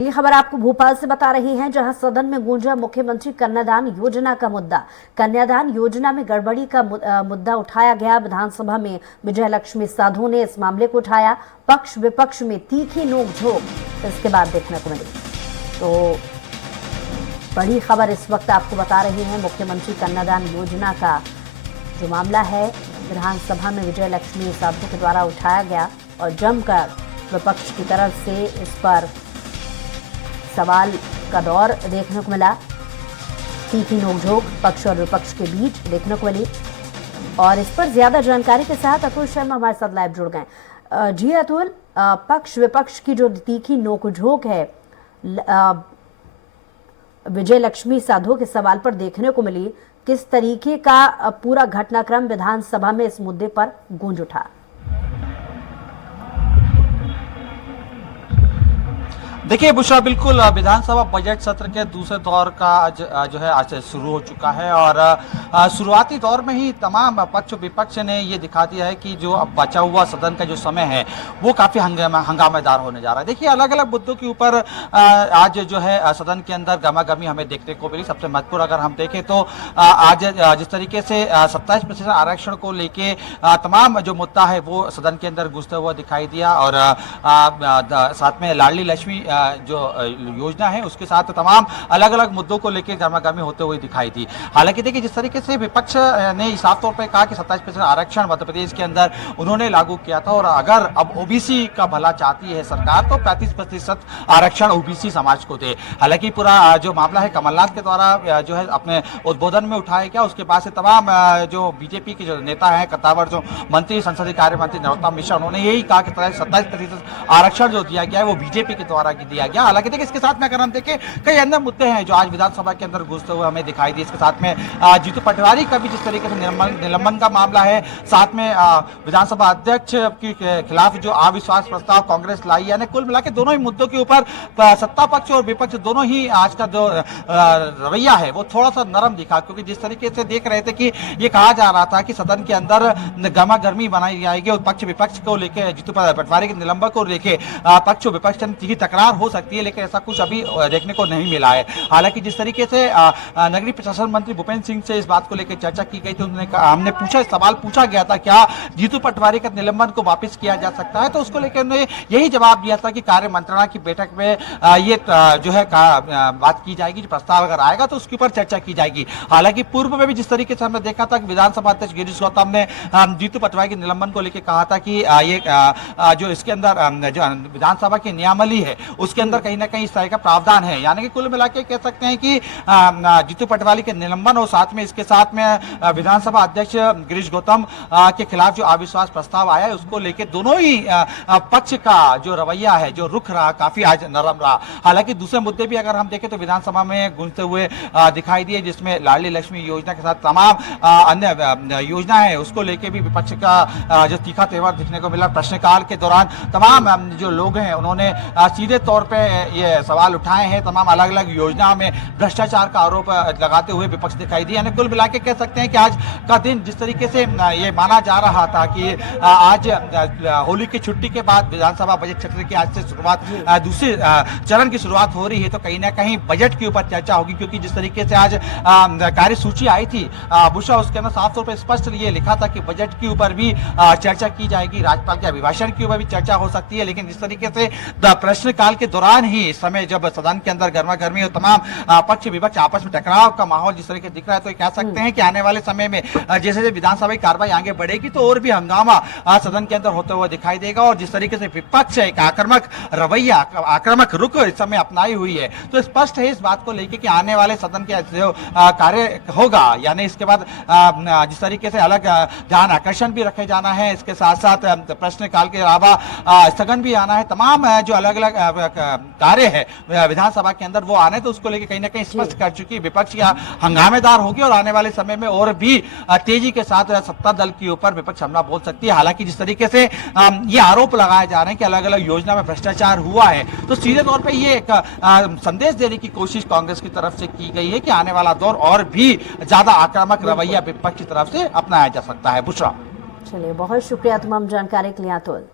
ये खबर आपको भोपाल से बता रही हैं, जहां सदन में गूंजा मुख्यमंत्री कन्यादान योजना का मुद्दा। कन्यादान योजना में गड़बड़ी का मुद्दा उठाया गया। विधानसभा में विजय लक्ष्मी साधो ने इस मामले को उठाया। पक्ष विपक्ष में तीखी नोकझोंक इसके बाद देखने को मिली। तो बड़ी खबर इस वक्त आपको बता रही हैं, मुख्यमंत्री कन्यादान योजना का जो मामला है विधानसभा में विजय लक्ष्मी साधो के द्वारा उठाया गया और जमकर विपक्ष की तरफ से इस पर सवाल का दौर देखने को मिला। तीखी नोकझोंक पक्ष और विपक्ष के बीच देखने को मिली और इस पर ज्यादा जानकारी के साथ अतुल शर्मा हमारे साथ लाइव जुड़ गए। जी अतुल, पक्ष विपक्ष की जो तीखी नोकझोंक है विजय लक्ष्मी साधो के सवाल पर देखने को मिली, किस तरीके का पूरा घटनाक्रम विधानसभा में इस मुद्दे पर गूंज उठा? देखिए बुशरा, बिल्कुल विधानसभा बजट सत्र के दूसरे दौर का जो है आज शुरू हो चुका है और शुरुआती दौर में ही तमाम पक्ष विपक्ष ने ये दिखा दिया है कि जो अब बचा हुआ सदन का जो समय है वो काफ़ी हंगामेदार होने जा रहा है। देखिए, अलग अलग मुद्दों के ऊपर आज जो है सदन के अंदर गमागमी हमें देखने को मिली। सबसे महत्वपूर्ण अगर हम देखें तो आज जिस तरीके से 27% आरक्षण को लेके तमाम जो मुद्दा है वो सदन के अंदर घुसता हुआ दिखाई दिया और साथ में लाडली लक्ष्मी जो योजना है उसके साथ तमाम अलग अलग मुद्दों को लेकर गरमागर्मी होते हुए दिखाई दी। हालांकि देखिए, जिस तरीके से विपक्ष ने साफ तौर पर कहा कि 27% आरक्षण मध्य प्रदेश के अंदर उन्होंने लागू किया था और अगर अब ओबीसी का भला चाहती है सरकार तो 35% आरक्षण ओबीसी समाज को दे। हालांकि पूरा जो मामला है कमलनाथ के द्वारा जो है अपने उद्बोधन में उठाया गया। उसके बाद से तमाम जो बीजेपी के जो नेता हैं, कद्दावर जो मंत्री, संसदीय कार्य मंत्री नरोत्तम मिश्रा, उन्होंने यही कहा कि 27% आरक्षण जो दिया गया है वो बीजेपी के द्वारा दिया गया। हालांकि देखिए, इसके साथ में अगर हम देखें कई अन्य मुद्दे हैं जो आज विधानसभा के अंदर घुसते हुए हमें दिखाई दिए। इसके साथ में जीतू पटवारी का भी जिस तरीके से निलंबन का मामला है, साथ में विधानसभा अध्यक्ष के खिलाफ जो अविश्वास प्रस्ताव कांग्रेस लाई, यानी कुल मिला के दोनों ही मुद्दों के ऊपर सत्ता पक्ष और विपक्ष दोनों ही आज का जो रवैया है वो थोड़ा सा नरम दिखा, क्योंकि जिस तरीके से देख रहे थे कि ये कहा जा रहा था कि सदन के अंदर गरमागर्मी बनाई जाएगी और पक्ष विपक्ष को लेकर, जीतू पटवारी के निलंबन को लेकर पक्ष विपक्ष की तकरार हो सकती है, लेकिन ऐसा कुछ अभी देखने को नहीं मिला है। हालांकि जिस तरीके से नगरीय प्रशासन मंत्री भूपेंद्र सिंह से इस बात को लेकर चर्चा की गई थी, हमने सवाल पूछा गया था क्या जीतू पटवारी का निलंबन को वापस किया जा सकता है, तो उसको लेकर उन्होंने यही जवाब दिया था कि कार्य मंत्रणा की बैठक में ये जो है बात की जाएगी, जो प्रस्ताव अगर आएगा तो उसके ऊपर चर्चा की जाएगी। हालांकि पूर्व में भी जिस तरीके से हमने देखा था कि विधानसभा अध्यक्ष गिरीश गौतम ने जीतू पटवारी के निलंबन को लेकर कहा था कि ये जो इसके अंदर जो विधानसभा की नियमावली है उसके अंदर कहीं ना कहीं इस तरह का प्रावधान है, यानी कि कुल मिला के कह सकते हैं कि जीतू पटवारी के निलंबन और साथ में इसके साथ में विधानसभा अध्यक्ष गिरीश गौतम के खिलाफ जो अविश्वास प्रस्ताव आया है उसको लेकर दोनों ही पक्ष का जो रवैया है, जो रुख रहा, काफी आज नरम रहा। हालांकि दूसरे मुद्दे भी अगर हम देखें तो विधानसभा में गूंजते हुए दिखाई दिए, जिसमें लाडली लक्ष्मी योजना के साथ तमाम अन्य योजना है उसको लेकर भी विपक्ष का जो तीखा तेवर दिखने को मिला। प्रश्नकाल के दौरान तमाम जो लोग हैं उन्होंने सीधे तौर पे ये सवाल उठाए हैं, तमाम अलग अलग योजनाओं में भ्रष्टाचार का आरोप लगाते हुए विपक्ष दिखाई दिया। यानी कुल मिला के कह सकते हैं कि आज का दिन जिस तरीके से ये माना जा रहा था कि आज होली की छुट्टी के बाद विधानसभा बजट सत्र की आज से शुरुआत, दूसरे चरण की शुरुआत हो रही है, तो कहीं ना कहीं बजट के ऊपर चर्चा होगी, क्योंकि जिस तरीके से आज कार्यसूची आई थी बुशरा, उसके अंदर साफ तौर पर स्पष्ट ये लिखा था कि बजट के ऊपर भी चर्चा की जाएगी, राज्यपाल के अभिभाषण के ऊपर भी चर्चा हो सकती है। लेकिन जिस तरीके से प्रश्नकाल के दौरान ही इस समय जब सदन के अंदर गर्मागर्मी और तमाम पक्ष विपक्ष आपस में टकराव का माहौल जिस तरीके दिख रहा है, तो कह सकते हैं कि आने वाले समय में जैसे जैसे विधानसभा की कार्रवाई आगे बढ़ेगी तो और भी हंगामा सदन के अंदर होते हुए दिखाई देगा। और जिस तरीके से विपक्ष एक आक्रामक रवैया, आक्रामक रुख इस समय अपनाई हुई है, तो स्पष्ट है इस बात को लेकर कि आने वाले सदन के जो कार्य होगा, यानी इसके बाद जिस तरीके से अलग ध्यान आकर्षण भी रखे जाना है, इसके साथ साथ प्रश्नकाल के अलावा स्थगन भी आना है, तमाम जो अलग अलग कार्य है विधानसभा के अंदर वो आने, तो उसको लेकर कहीं ना कहीं स्पष्ट कर चुकी विपक्ष या हंगामेदार होगी और आने वाले समय में और भी तेजी के साथ सत्ता दल के ऊपर विपक्ष हमला बोल सकती है। हालांकि जिस तरीके से ये आरोप लगाए जा रहे हैं कि अलग अलग योजना में भ्रष्टाचार हुआ है, तो सीधे तौर पर ये एक संदेश देने की कोशिश कांग्रेस की तरफ से की गई है कि आने वाला दौर और भी ज्यादा आक्रामक रवैया विपक्ष की तरफ से अपनाया जा सकता है। बुशरा, चलिए, बहुत शुक्रिया तमाम जानकारी के लिए अतुल।